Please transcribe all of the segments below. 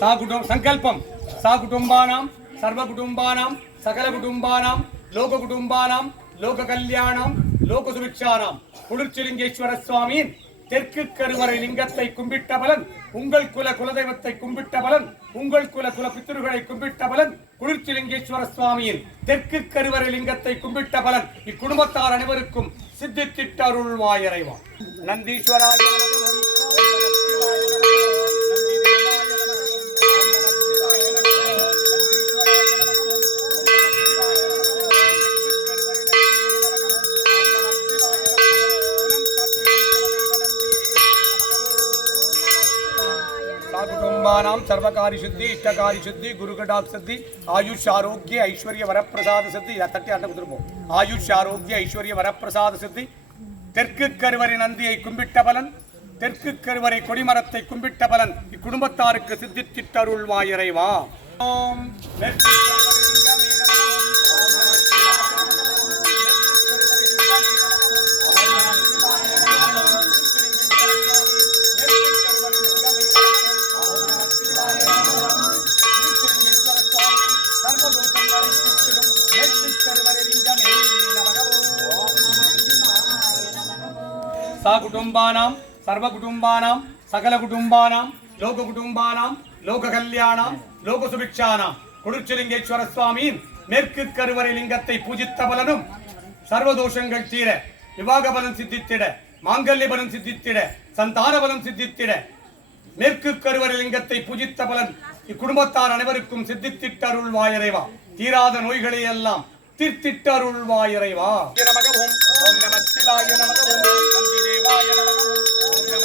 சா சங்கல்பம். சா குடும்பானாம் சர்வ குடும்பானாம் சகல குடும்பானாம் லோக லோக கல்யாணம் லோக குளிர்ச்சிலிங்கேஸ்வர சுவாமியின் தெற்கு கருவறை லிங்கத்தை கும்பிட்ட பலன் உங்கள் குல குலதெய்வத்தை கும்பிட்ட பலன் உங்கள் குல குல பித்திருகளை கும்பிட்ட பலன் குளிர்ச்சிலிங்கேஸ்வர சுவாமியின் தெற்கு கருவறை லிங்கத்தை கும்பிட்ட பலன் இக்குடும்பத்தார் அனைவருக்கும் சித்தித்திட்ட அருள்வாயறைவா நந்தீஸ்வராய ಸರ್ವಕಾರಿ ಸಿದ್ಧಿ ಇಷ್ಟಕಾರಿ ಸಿದ್ಧಿ ಗುರುಗಡಾಕ್ ಸಿದ್ಧಿ ಆಯುಷ್ ಆರೋಗ್ಯ ಐಶ್ವರ್ಯ ವರಪ್ರಸಾದ ಸಿದ್ಧಿ தட்டி ஆட்ட கொடுத்துருப்போம் ஆயுஷ் ஆரோக்கிய ஐஸ்வர்ய வரப்பிரசாத சித்தி தெற்கு கருவறை நந்தியை கும்பிட்ட பலன் தெற்கு கருவறை கொடிமரத்தை கும்பிட்ட பலன் இக்குடும்பத்தாருக்கு சித்தித்திட்டருள்வாயறைவா ஓம். सा कुटुम्बानां सर्वकुटुम्बानां सकलकुटुम्बानां லோககுடும்பானாம் லோக கல்யாணாம் லோக சுபிக்ஷானாம் கொடுச்சலிங்கேஸ்வர சுவாமியின் மேற்கு கருவறை லிங்கத்தை பூஜித்த பலனும் சர்வதோஷங்கள் தீர விவாக பலன் சித்தித்திட மாங்கல்ய பலன் சித்தித்திட சந்தான பலன் சித்தித்திட மேற்கு கருவறை லிங்கத்தை பூஜித்த பலன் இக்குடும்பத்தார் அனைவருக்கும் சித்தித்திட்ட அருள் வாயறைவா தீராத நோய்களை எல்லாம் தீர்த்திட்ட அருள்வாயறைவா நமகவும் ஓம் நம சிவாய நமகவும் நந்தி தேவாய நமகவும் ஓம் நம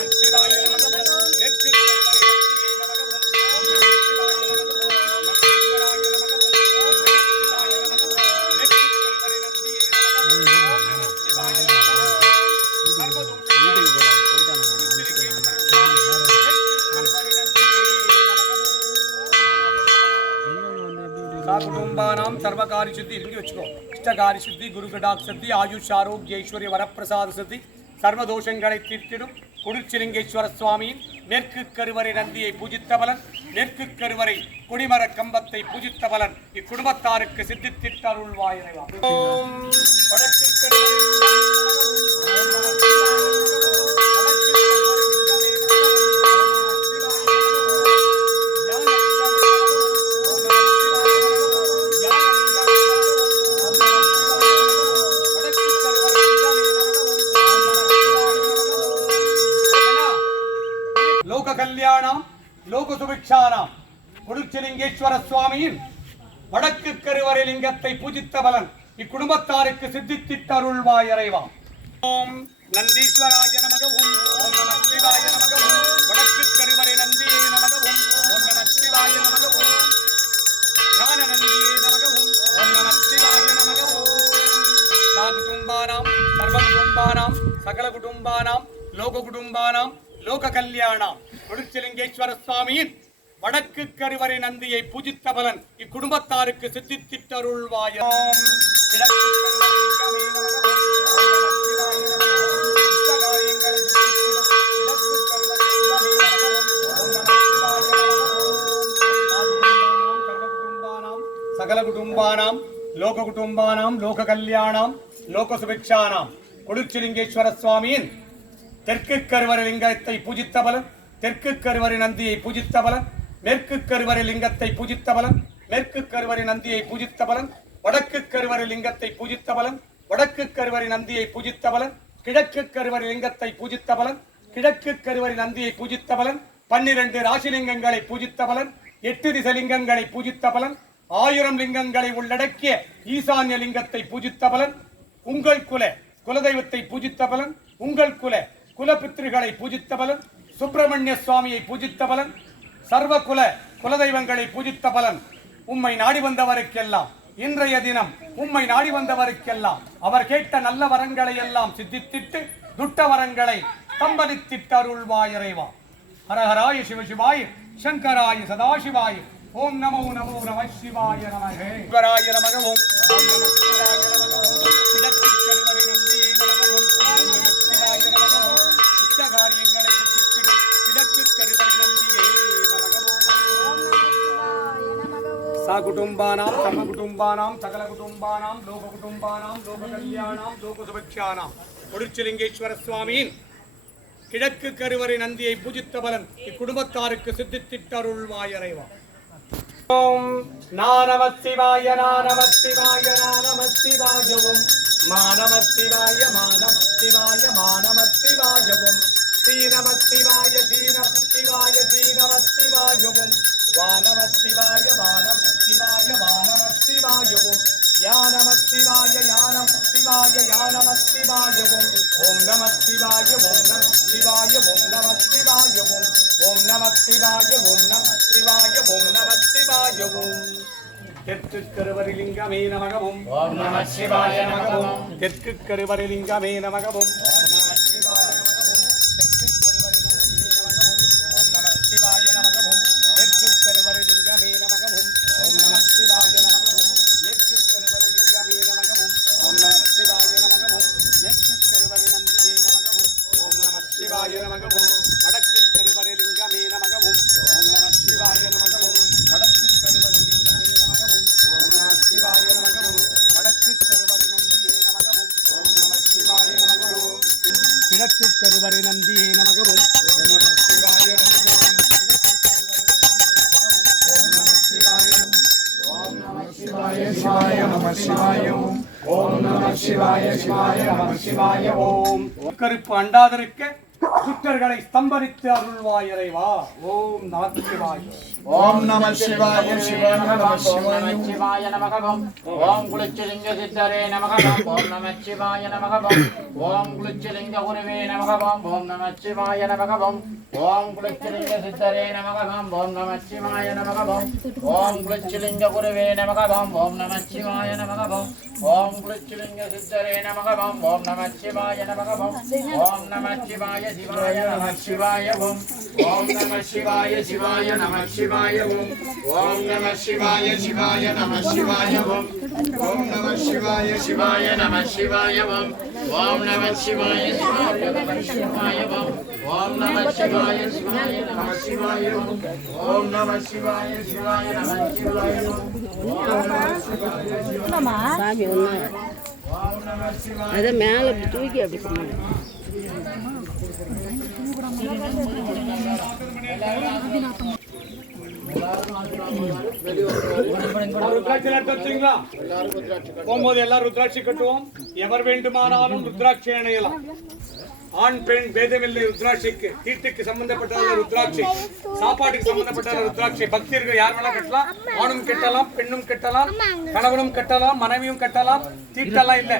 குடும்பானாம் சர்வகாரி சுத்தி இறங்கி வச்சுக்கோ. இஷ்டகாரி சுத்தி குருகடாக் சத்தி ஆயுஷ் ஆரோக்கிய ஐஸ்வர்ய வரப்பிரசாத சத்தி சர்வதோஷங்களை தீர்த்திடும் குடிச்சிலிங்கேஸ்வர சுவாமியின் மேற்கு கருவறை நந்தியை பூஜித்த பலன் மேற்கு கருவறை குடிமர கம்பத்தை பூஜித்த பலன் இக்குடும்பத்தாருக்கு சித்தித்திட்ட அருள்வாயிரைவா ஓம். வடக்கு கருவறை லோக சுபிக்ஷானாம் குருச்சிலிங்கேஸ்வர சுவாமியின் வடக்கு கருவறை லிங்கத்தை பூஜித்த பலன் இக்குடும்பத்தாருக்கு சித்தித்திட்ட அருள்வாய் இறைவா. ஓம் நந்தீஸ்வராய நமகவும் ஓம் நம சிவாய நமகவும் வடக்கு கருவறை நந்தியே நமகவும் ஓம் நம சிவாய நமகவும் ஞான நந்தியே நமகவும் ஓம் நம சிவாய நமகவும் சா குடும்பானாம் சர்வ குடும்பானாம் சகல குடும்பானாம் லோக குடும்பானாம் லோக கல்யாணம் தொழிற்சிலிங்கேஸ்வர சுவாமியின் வடக்கு கருவறை நந்தியை பூஜித்த பலன் இக்குடும்பத்தாருக்கு சித்தித்திட்டருள்வாய. சகல கிழக்கு லோக லிங்கமே நமகவும் ஓம் நம சிவாய நமகவும் இஷ்டகாரியங்களை தெற்கு கருவறை லிங்கத்தை பூஜித்த பலன் தெற்கு கருவறை நந்தியை பூஜித்த பலன் மேற்கு கருவறை லிங்கத்தை பூஜித்த பலன் மேற்கு கருவறை நந்தியை பூஜித்த பலன் வடக்கு கருவறை லிங்கத்தை பூஜித்த பலன் வடக்கு கருவறை நந்தியை பூஜித்த பலன் கிழக்கு கருவறை லிங்கத்தை பூஜித்த பலன் கிழக்கு கருவறை நந்தியை பூஜித்த பலன் பன்னிரண்டு ராசிலிங்கங்களை பூஜித்த பலன் எட்டு திசலிங்கங்களை பூஜித்த பலன் ஆயிரம் லிங்கங்களை உள்ளடக்கிய ஈசான்ய லிங்கத்தை பூஜித்த பலன் உங்கள் குல குலதெய்வத்தை பூஜித்த பலன் உங்கள் குல குலபித்திரிகளை பூஜித்த பலன் சுப்பிரமணிய சுவாமியை பூஜித்த பலன் சர்வ குல குலதெய்வங்களை பூஜித்த பலன் உம்மை நாடி வந்தவருக்கெல்லாம் இன்றைய தினம் உம்மை நாடி வந்தவருக்கெல்லாம் அவர் கேட்ட நல்ல வரங்களை எல்லாம் சித்தித்திட்டு துட்ட வரங்களை தம்பதித்திட்டு அருள்வாய் இறைவா. ஹரஹராய சிவசிவாய சங்கராய சதாசிவாய ஓம் நமோ நமோ நம சிவாய நமக. நமக ஓம். ஓம். நம இஷ்ட காரியங்களை சித்தித்திடும் கிழக்கு கருவறை நந்தியே நமக ஓம் సకుటుంబానాం సమ కుటుంబానాం సకల కుటుంబానాం లోక కుటుంబానాం లోక కళ్యాణాం లోక சுபக்ஷானாம் கொடுச்சிலிங்கேஸ்வர சுவாமியின் கிழக்கு கருவறை நந்தியை பூஜித்த பலன் இக்குடும்பத்தாருக்கு சித்தித்திட்ட அருள்வாயறைவா ஓம் நானம சிவாய நானம சிவாய நானம சிவாயவும் மானம சிவாய மானம மானமத்திவாய மானம் சிவாயவும் ஸ்ரீநம சிவாய ஸ்ரீநம சிவாய ஸ்ரீநம சிவாயவும் வானம சிவாய வானம சிவாய வானம சிவாயவும் யானம சிவாய யானமத்திவாயவும் ஓம் நமத்திவாய ஓம் நம சிவாய ஓம் நமத்திவாயவும் ஓம் நமத்திவாய ஓம் நம சிவாய ஓம் நமத்திவாயவும் தெற்கு கருவரிலிங்கமே நமகவும் தெற்கு கருவரிலிங்கமே நமகவும் ஓம் நம சிவாய நமகவும் தெற்கு கருவரிலிங்கமே நமகவும் ஓம் நம சிவாய நமகவும் தெற்கு கருவரிலிங்கமே நமகவும் ஓம் நம சிவாய நமகவும் தெற்கு கருவரிலிங்கமே நமகவும் ஓம் நம சிவாய நமகவும் தெற்கு கருவரி நந்தியே நமகவும் ஓம் நம சிவாய நமகவும் வடக்கு கருவரிலிங்கமே நமகவும் ஓம் நம சிவாய நமகவும் வடக்கு கருவரிலிங்கமே நமகவும் ஓம் நம சிவாய நமகவும் வடக்கு கருவரி நந்தியே நமகவும் ஓம் நம சிவாய நமகவும் கிழக்கு நந்தியே நமகவும் ஓம் நம சிவாய ஓம் நம சிவாய ஓம் நம சிவாய சிவாய நம சிவாய ஓம் கருப்பு அண்டாதிருக்க சுற்றர்களை ஸ்தம்பரித்து அருள்வாயறைவா ஓம் நமச்சிவாய ஓம் நம சிவாய சிவாய நம ஓம் சிவாய நம சிவாய நமகவும் ஓம் குளிச்சலிங்க சித்தரே நமகவும் ஓம் நம சிவாய நமகவும் ஓம் குளிச்சலிங்க குருவே நமகவும் ஓம் நம சிவாய நமகவும் ஓம் குளிச்சலிங்க சித்தரே நமகவும் ஓம் நம சிவாய நமகவும் ஓம் குளிச்சலிங்க குருவே நமகவும் ஓம் நம சிவாய நமகவும் ஓம் குளிச்சலிங்க சித்தரே நமகவும் ஓம் நம சிவாய நமகவும் ஓம் நம சிவாய சிவாய நம சிவாய ஓம் ஓம் நம சிவாய சிவாய நம சிவாய ஓம் ஓம் நம சிவாய சிவாய நம சிவாய ஓம் ஓம் நம சிவாய சிவாய நம சிவாய ஓம் ஓம் நம சிவாய சிவாய நம சிவாய ஓம் ஓம் நம சிவாய சிவாய நம சிவாய ஓம் ஓம் நம சிவாய சிவாய நம சிவாய ஓம் சாமி ஒன்று அதை மேலே அப்படி தூக்கி அப்படி பண்ணணும் ருத்ராட்சி நட்டு வச்சுங்களா போகும்போது எல்லாரும் ருத்ராட்சி கட்டுவோம். எவர் வேண்டுமானாலும் ருத்ராட்சி அணையலாம். ஆண் பெண் பேதமில்லை ருத்ராட்சிக்கு. தீட்டுக்கு சம்பந்தப்பட்ட ருத்ராட்சி சாப்பாட்டுக்கு சம்பந்தப்பட்ட ருத்ராட்சி. பக்தர்கள் யார் வேணா கட்டலாம். ஆணும் கட்டலாம் பெண்ணும் கட்டலாம் கணவனும் கட்டலாம் மனைவியும் கட்டலாம். தீட்டெல்லாம் இல்லை.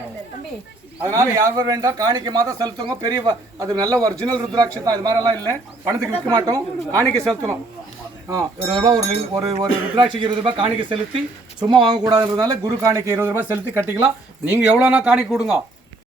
அதனால யார் வேண்டாம் காணிக்கை மாதம் செலுத்துங்க. பெரிய அது நல்ல ஒரிஜினல் ருத்ராட்சி தான். இது மாதிரிலாம் இல்லை. பணத்துக்கு விற்க மாட்டோம். காணிக்கை செலுத்தணும். ஆ இருபது ரூபாய் ஒரு ஒரு ஒரு ருத்ராட்சிக்கு இருபது ரூபாய் காணிக்கை செலுத்தி சும்மா வாங்கக்கூடாதுன்றதுனால குரு காணிக்கை இருபது ரூபாய் செலுத்தி கட்டிக்கலாம். நீங்கள் எவ்வளோனா காணிக்கை கொடுங்க.